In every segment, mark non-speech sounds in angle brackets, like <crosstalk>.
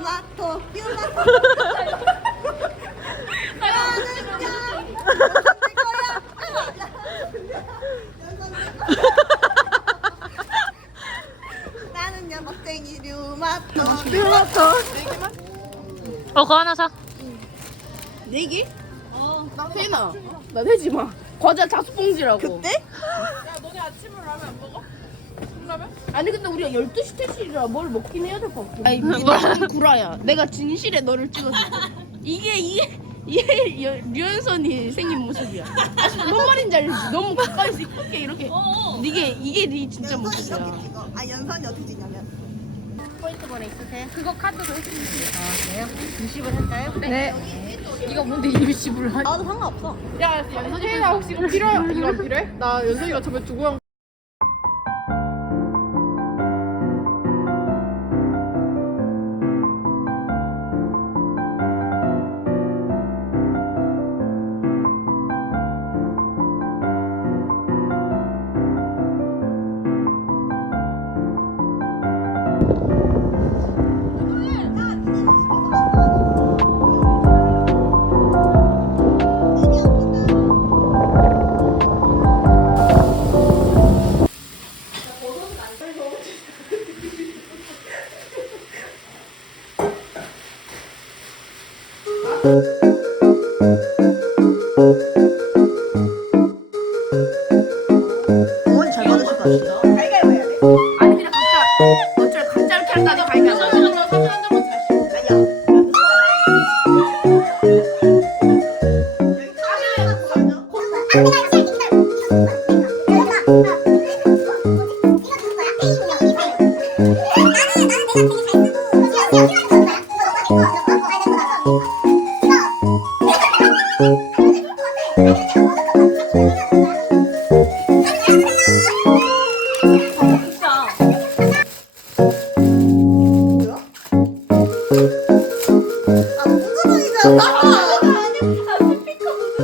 류마토 류마토 나는요 막쟁이 류마토 류마토. 어, 그거 하나 사. 네 개? 태인아 나 내지 마 과자 자수봉지라고 그때? 아 니 근데 우리가 12시 퇴실이라 뭘 먹긴 해야 될 것 같아 아니 <laughs> 너는 구라야 내가 진실에 너를 찍어줄게 이게 이게 이게 여- 류현선이 생긴 모습이야 아시 뭔 말인지 알지? 너무 가까이서 이렇게 이렇게 이게 이게 네 진짜 연선이 모습이야 찍어? 아 연선이 어떻게 찍냐면 포인트 번에 있으세요? 그거 카드도 해주세요. 아, 그래요? 20을 할까요? 네. 이거 뭔데 20을 하 나도 상관없어 야 태인아 혹시 이거 필요해? 이거 필요해? 나 연선이가 저번에 두고 형 어머니 잘 받으실 것 같아요 아니 그냥 각자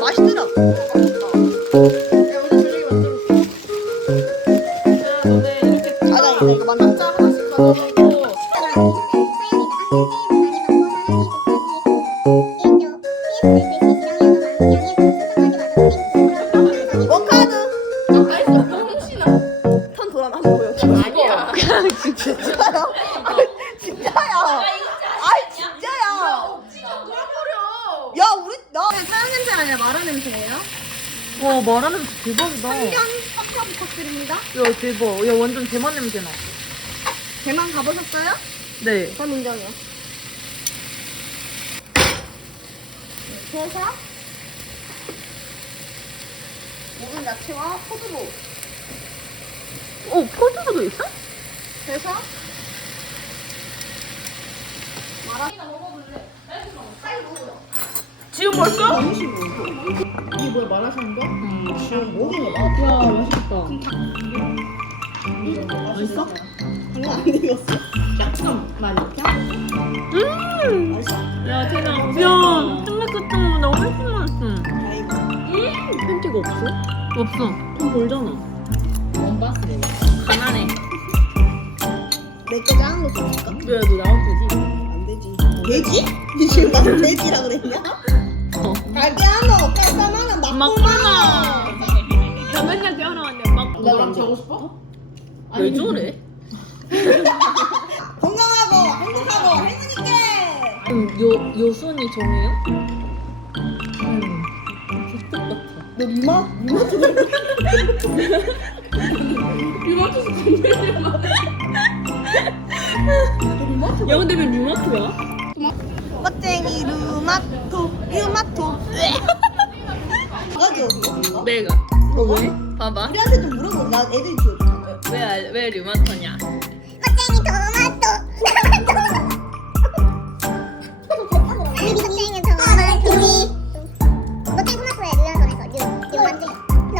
맛있더라 맞아 이거 원카드 병신아 턴 돌아 한번 보여줘 아니야 진짜요? 아, 진짜야 아이 진짜야 억지가 돌아버려 야 우리 나 냄새 아니라 마라 냄새예요? 와, 말하는 거 대박이다. 야, 현 파파 부탁드립니다. 대박. 야, 완전 대만 냄새 나. 대만 가보셨어요? 네. 전 인정이요. 그래서 모든 야채와 포도로 어, 포도도 있어? 그래서 지금 벌써? 이게 뭐야 마라샹궈? 맛있어? 장난 안 익었어 약간 많이 음! 야, 태나. 야, 탱글탱글 너무 훨씬 맛있어. 아이고 팬티가 없어? 없어. 돈 벌잖아. 가난해. 내거 작은 거 줄까? 나올 거지? 안 되지 돼지? 니 지금 돼지라 그랬냐? 어. 갈비 하 나 8,4만원 막걸나. 나 맨날 태어나왔는데 막. 너랑 자고 싶어? 왜 저래? <laughs> 건강하고 행복하고 행운 있게 그럼 요, 요순이 정해요? 너 리마? 리마토 류마토스 건드려 야 근데 왜 류마토야? 멋쟁이 루마토 유마토 맞아 어디가? 내가. 너 왜? 봐봐. 우리한테 좀 물어보 나 애들이 키워줘. 왜, 알- 왜 류마토냐? 멋쟁이 토마토 아니 멋쟁이 멋쟁이 토마토에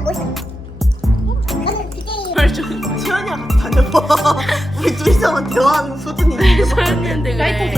멋있어. 나는 채연이랑 같이 다녀봐 우리 둘이서만 대화하는 수준이 서현이한테 그래